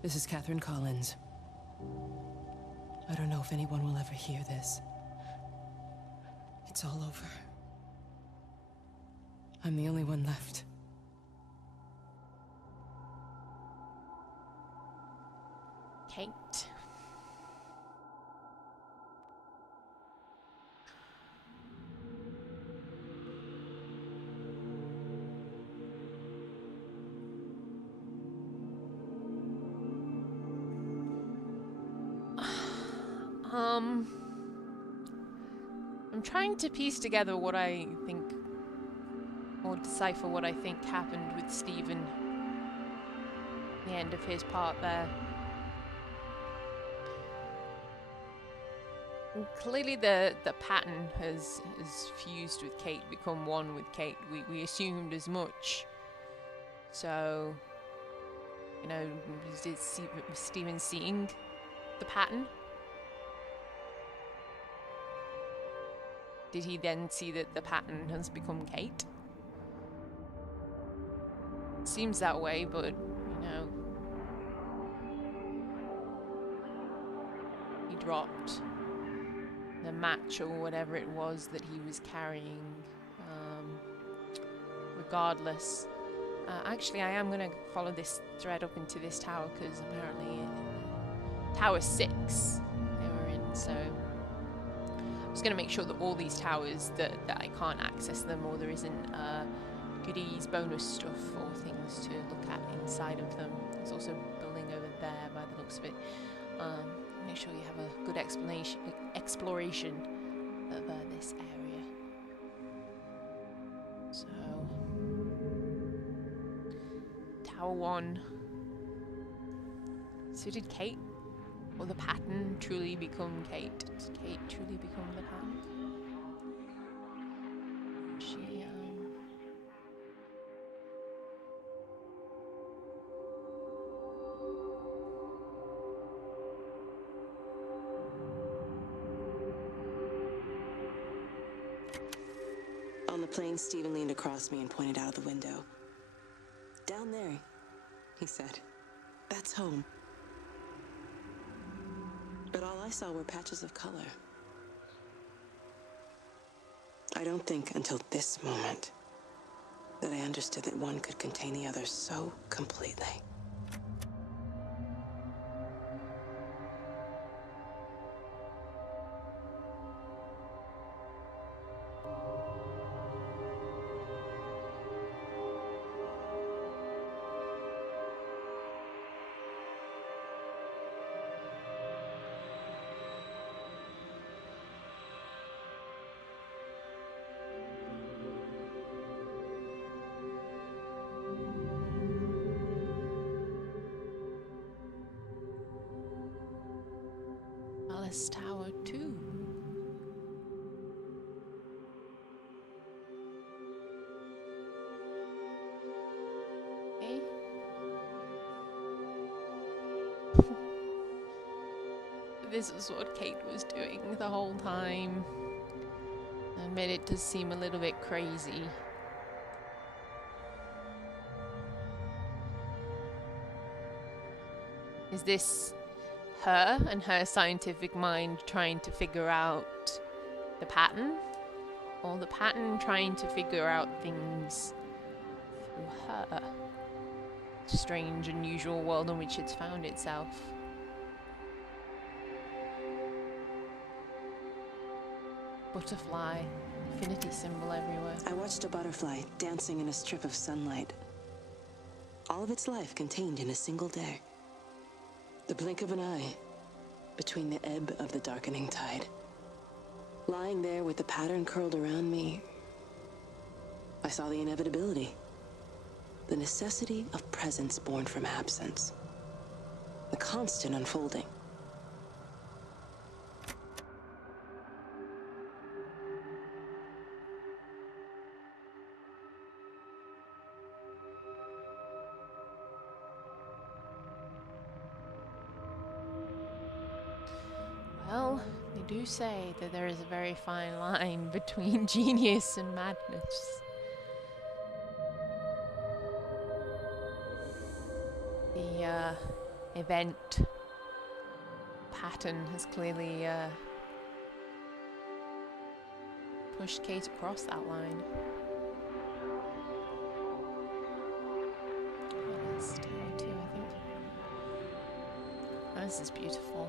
This is Catherine Collins. I don't know if anyone will ever hear this. It's all over. I'm the only one left. Kate. I'm trying to piece together what I think, or decipher what I think happened with Stephen. The end of his part there. And clearly the pattern has fused with Kate, become one with Kate. We assumed as much. So, you know, is Stephen seeing the pattern? Did he then see that the pattern has become Kate? Seems that way, but, you know. He dropped the match or whatever it was that he was carrying. Regardless. Actually, I am going to follow this thread up into this tower, because apparently Tower 6 they were in, so I'm just going to make sure that all these towers that I can't access them, or there isn't goodies, bonus stuff, or things to look at inside of them. There's also a building over there by the looks of it. Make sure you have a good exploration of this area. So, Tower 1. So did Kate or the pattern truly become Kate? Did Kate truly become the pattern? She, On the plane, Stephen leaned across me and pointed out of the window. Down there, he said. That's home. But all I saw were patches of color. I don't think until this moment that I understood that one could contain the other so completely. Tower 2. Okay. This is what Kate was doing the whole time. I admit it does seem a little bit crazy. Is this her and her scientific mind trying to figure out the pattern, or the pattern trying to figure out things through her? Strange, unusual world in which it's found itself. Butterfly, infinity symbol everywhere. I watched a butterfly dancing in a strip of sunlight. All of its life contained in a single day. The blink of an eye between the ebb of the darkening tide. Lying there with the pattern curled around me, I saw the inevitability. The necessity of presence born from absence. The constant unfolding. Well, they do say that there is a very fine line between genius and madness. The event pattern has clearly pushed Kate across that line. That's tower 2, I think. Oh, this is beautiful.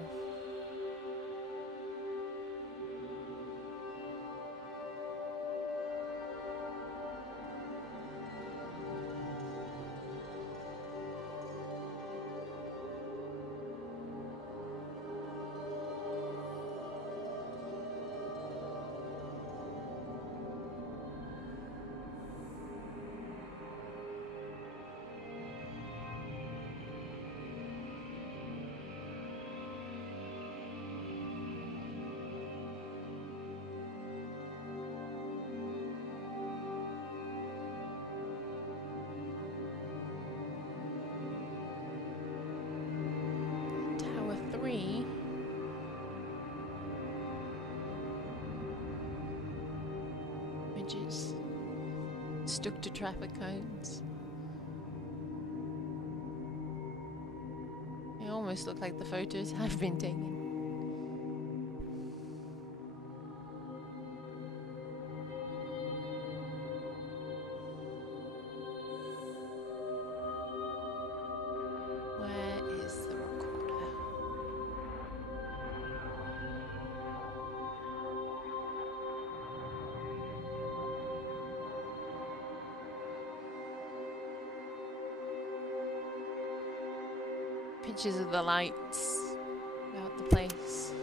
Tower 3. Bridges stuck to traffic cones. They almost look like the photos have been taken. Where is the recorder? Pictures of the lights about the place.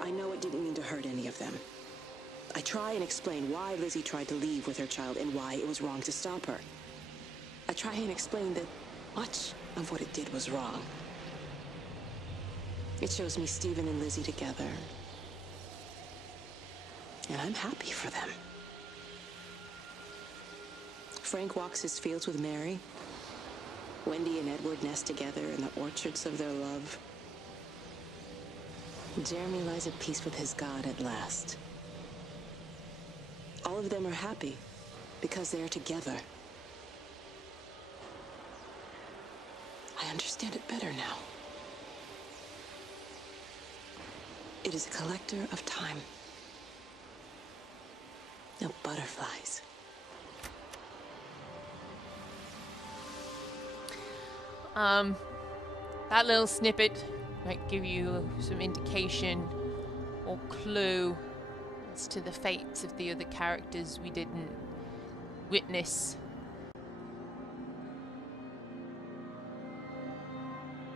I know it didn't mean to hurt any of them. I try and explain why Lizzie tried to leave with her child and why it was wrong to stop her. I try and explain that much of what it did was wrong. It shows me Stephen and Lizzie together. And I'm happy for them. Frank walks his fields with Mary. Wendy and Edward nest together in the orchards of their love. Jeremy lies at peace with his God at last. All of them are happy because they are together. I understand it better now. It is a collector of time. No butterflies. That little snippet might give you some indication or clue as to the fates of the other characters we didn't witness.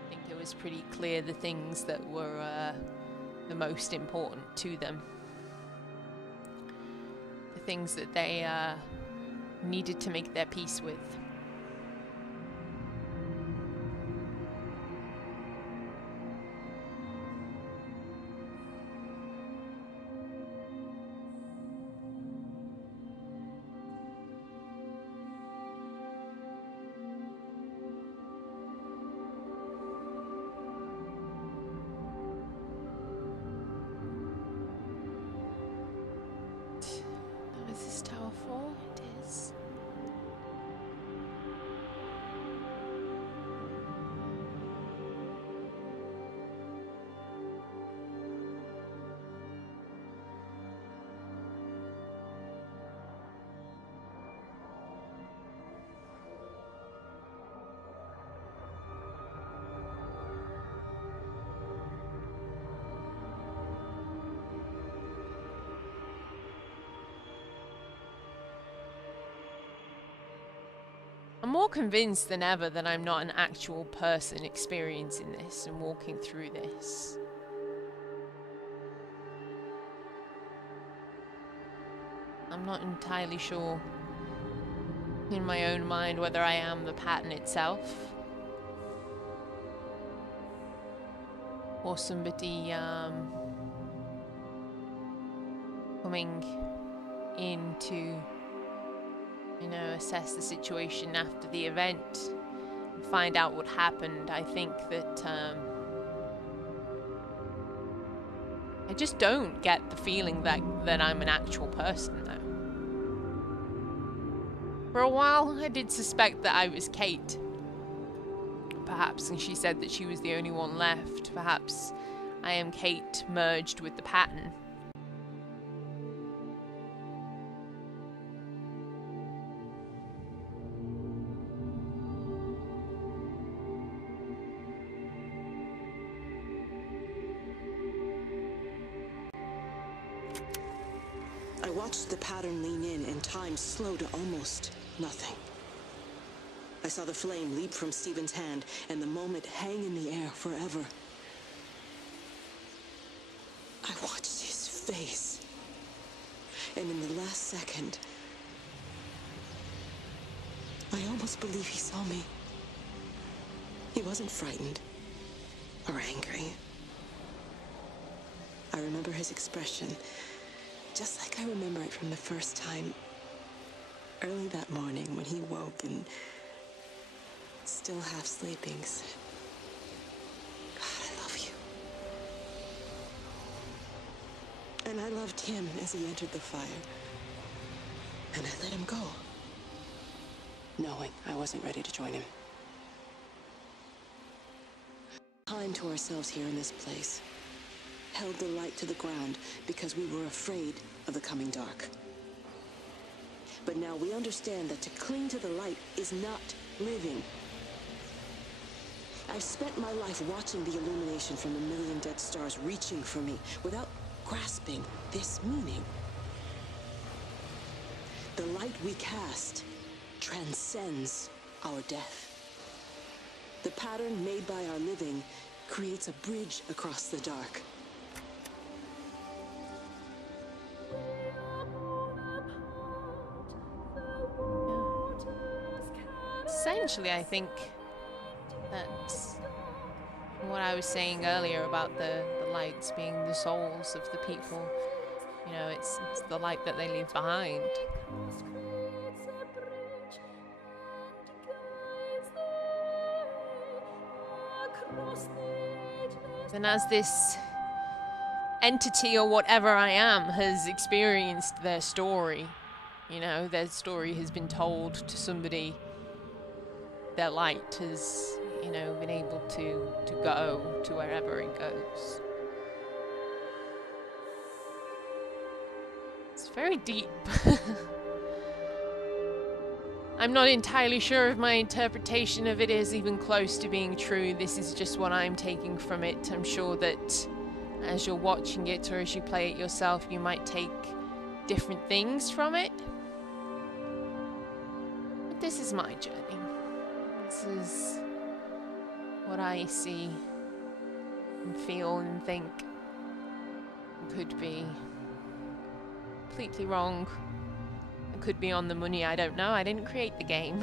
I think it was pretty clear the things that were the most important to them. The things that they needed to make their peace with. Is this Tower 4? It is. I'm more convinced than ever that I'm not an actual person experiencing this and walking through this. I'm not entirely sure in my own mind whether I am the pattern itself or somebody coming in to, you know, assess the situation after the event and find out what happened. I think that I just don't get the feeling that I'm an actual person, though. For a while, I did suspect that I was Kate, perhaps, and she said that she was the only one left. Perhaps I am Kate merged with the pattern. I watched the pattern lean in and time slow to almost nothing. I saw the flame leap from Stephen's hand and the moment hang in the air forever. I watched his face, and in the last second, I almost believe he saw me. He wasn't frightened or angry. I remember his expression, just like I remember it from the first time, early that morning when he woke and, still half sleeping, said, "God, I love you." And I loved him as he entered the fire. And I let him go, knowing I wasn't ready to join him. Time to ourselves here in this place. Held the light to the ground because we were afraid of the coming dark. But now we understand that to cling to the light is not living. I've spent my life watching the illumination from the million dead stars reaching for me without grasping this meaning. The light we cast transcends our death. The pattern made by our living creates a bridge across the dark. Essentially, I think that's what I was saying earlier about the lights being the souls of the people. You know, it's the light that they leave behind. And as this entity or whatever I am has experienced their story, you know, their story has been told to somebody, their light has, you know, been able to go to wherever it goes. It's very deep. I'm not entirely sure if my interpretation of it is even close to being true. This is just what I'm taking from it. I'm sure that as you're watching it or as you play it yourself, you might take different things from it. But this is my journey. This is what I see and feel and think. It could be completely wrong. It could be on the money, I don't know. I didn't create the game.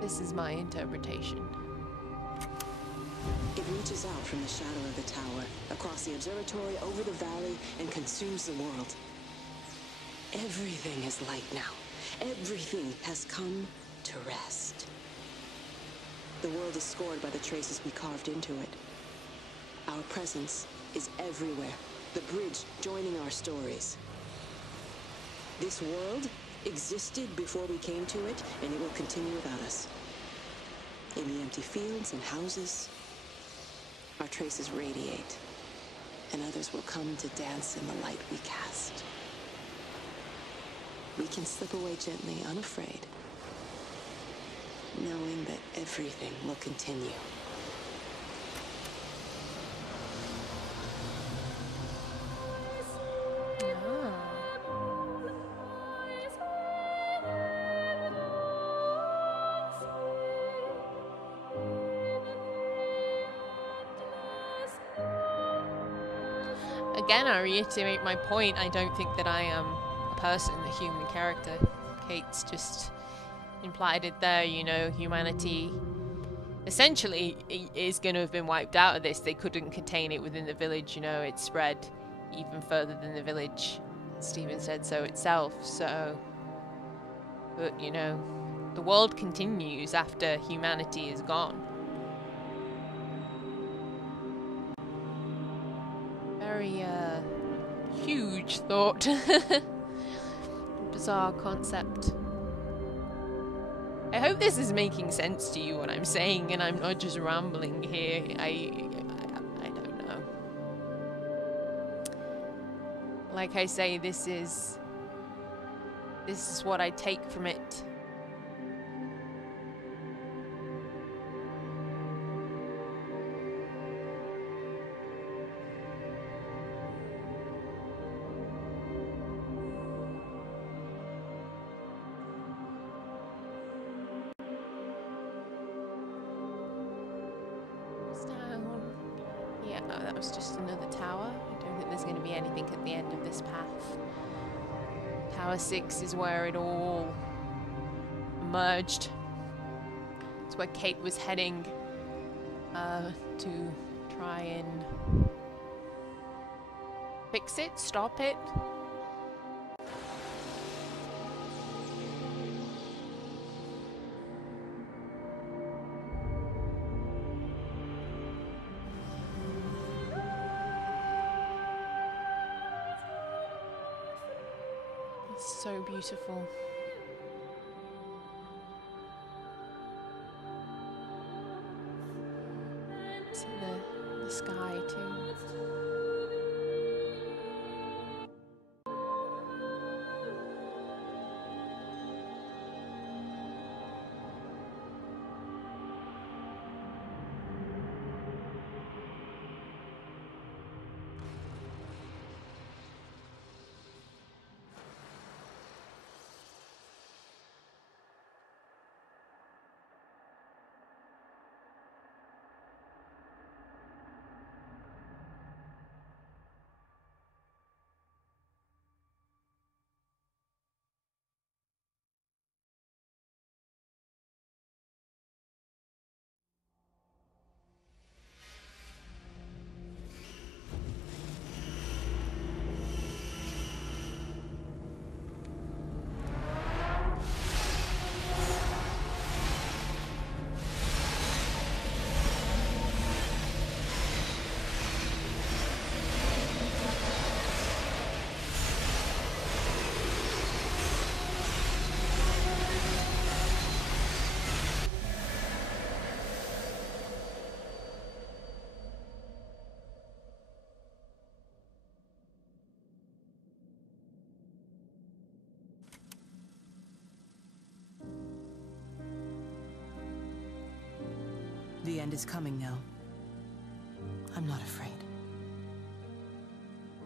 This is my interpretation. It reaches out from the shadow of the tower, across the observatory, over the valley, and consumes the world. Everything is light now. Everything has come to rest. The world is scored by the traces we carved into it. Our presence is everywhere, the bridge joining our stories. This world existed before we came to it, and it will continue without us. In the empty fields and houses, our traces radiate, and others will come to dance in the light we cast. We can slip away gently, unafraid, knowing that everything will continue. Again, I reiterate my point. I don't think that I am a person, a human character. Kate's just implied it there, you know, humanity essentially is going to have been wiped out of this. They couldn't contain it within the village, you know, it spread even further than the village. Stephen said so itself, so... But, you know, the world continues after humanity is gone. Very, huge thought. Bizarre concept. I hope this is making sense to you what I'm saying, and I'm not just rambling here. I don't know. Like I say, this is what I take from it. Yeah, that was just another tower. I don't think there's going to be anything at the end of this path. Tower 6 is where it all merged. It's where Kate was heading to try and fix it, stop it. So beautiful. See the sky too. The end is coming now. I'm not afraid.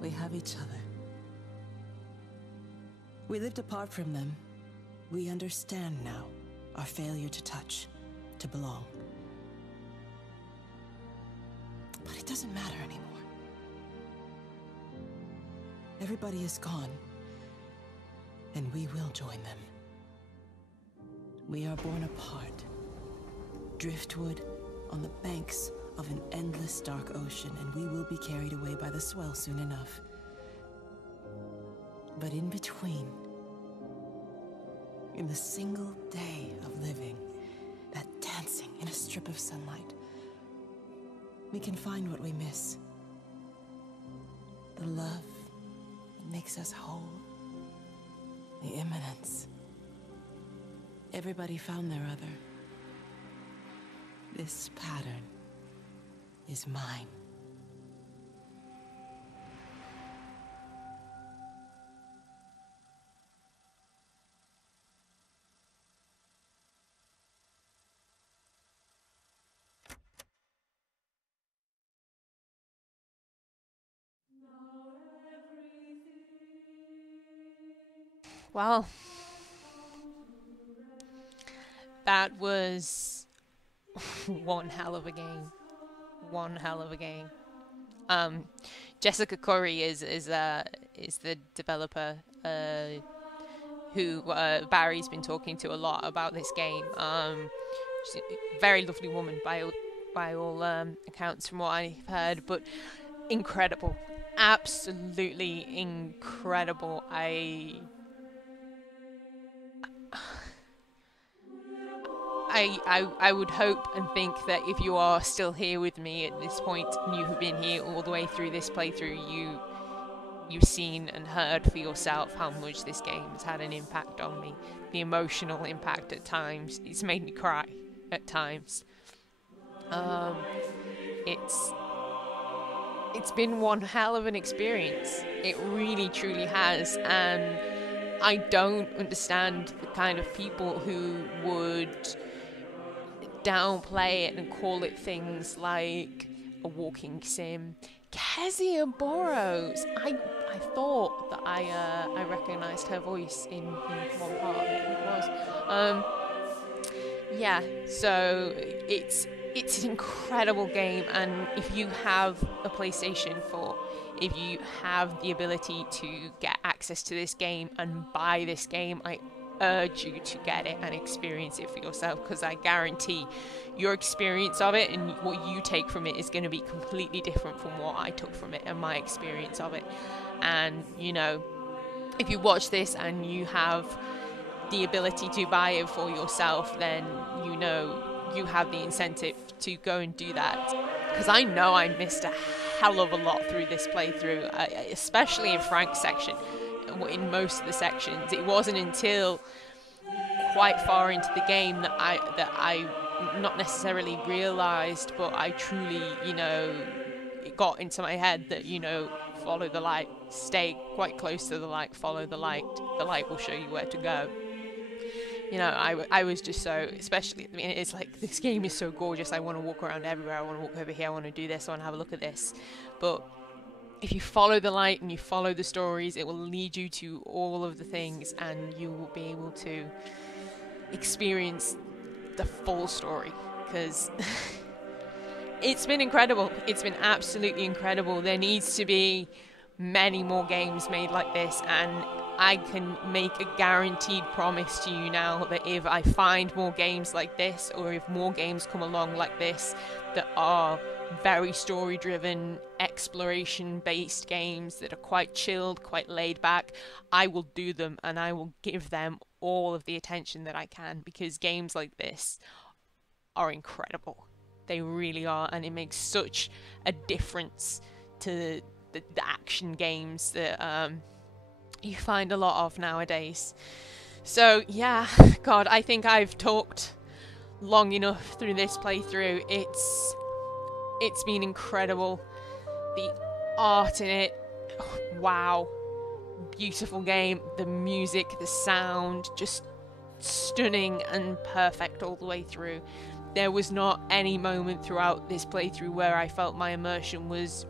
We have each other. We lived apart from them. We understand now our failure to touch, to belong. But it doesn't matter anymore. Everybody is gone, and we will join them. We are born apart, driftwood on the banks of an endless dark ocean, and we will be carried away by the swell soon enough. But in between, in the single day of living, that dancing in a strip of sunlight, we can find what we miss. The love that makes us whole. The imminence. Everybody found their other. This pattern is mine. Well, that was one hell of a game. One hell of a game. Jessica Curry is the developer who Barry's been talking to a lot about this game. She's a very lovely woman by all accounts from what I've heard, but incredible, absolutely incredible. I would hope and think that if you are still here with me at this point and you have been here all the way through this playthrough, you've seen and heard for yourself how much this game has had an impact on me. The emotional impact at times. It's made me cry at times. It's been one hell of an experience. It really truly has, and I don't understand the kind of people who would downplay it and call it things like a walking sim. Kezia Burrows. I thought that I recognised her voice in one part of it. It was. Yeah. So it's an incredible game, and if you have a PlayStation 4, if you have the ability to get access to this game and buy this game, I urge you to get it and experience it for yourself, because I guarantee your experience of it and what you take from it is going to be completely different from what I took from it and my experience of it. And you know, if you watch this and you have the ability to buy it for yourself, then you know you have the incentive to go and do that, because I know I missed a hell of a lot through this playthrough, especially in Frank's section. In most of the sections, it wasn't until quite far into the game that I not necessarily realized, but I truly, you know, it got into my head that, you know, follow the light, stay quite close to the light, follow the light will show you where to go. You know, I was just so, especially, I mean, it's like, this game is so gorgeous, I want to walk around everywhere, I want to walk over here, I want to do this, I want to have a look at this, but if you follow the light and you follow the stories, it will lead you to all of the things, and you will be able to experience the full story, because it's been incredible. It's been absolutely incredible. There needs to be many more games made like this, and I can make a guaranteed promise to you now that if I find more games like this, or if more games come along like this that are very story driven, exploration based games that are quite chilled, quite laid back, I will do them, and I will give them all of the attention that I can, because games like this are incredible. They really are, and it makes such a difference to the action games that you find a lot of nowadays. So yeah, God, I think I've talked long enough through this playthrough. It's been incredible. The art in it, wow, beautiful game. The music, the sound, just stunning and perfect all the way through. There was not any moment throughout this playthrough where I felt my immersion was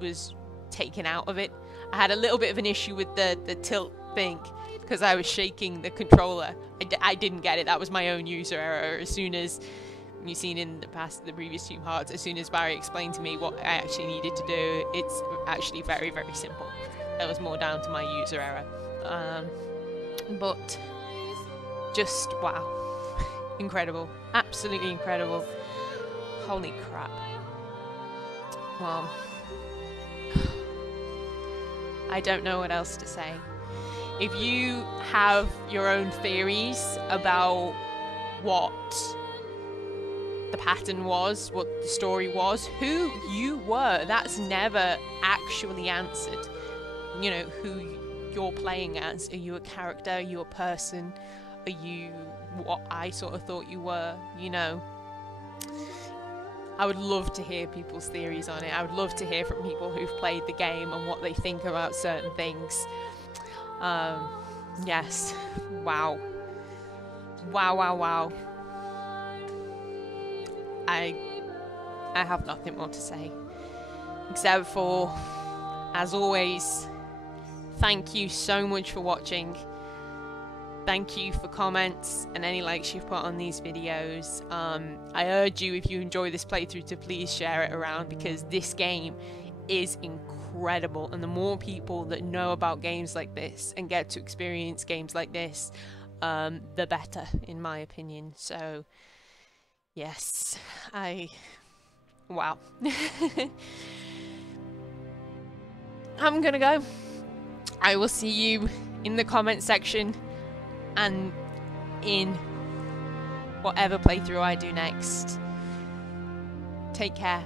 taken out of it. I had a little bit of an issue with the tilt thing, because I was shaking the controller. I didn't get it. That was my own user error. As soon as you've seen in the previous two parts, as soon as Barry explained to me what I actually needed to do, it's actually very, very simple. That was more down to my user error. But just wow. Incredible. Absolutely incredible. Holy crap. Well, I don't know what else to say. If you have your own theories about what the pattern was, what the story was, who you were, that's never actually answered. You know, who you're playing as. Are you a character? Are you a person? Are you what I sort of thought you were? You know, I would love to hear people's theories on it. I would love to hear from people who've played the game and what they think about certain things. Yes. Wow. Wow. I have nothing more to say, except for, as always, thank you so much for watching. Thank you for comments and any likes you've put on these videos. I urge you, if you enjoy this playthrough, to please share it around, because this game is incredible, and the more people that know about games like this and get to experience games like this, the better, in my opinion. So yes, wow. I'm gonna go. I will see you in the comment section and in whatever playthrough I do next. Take care.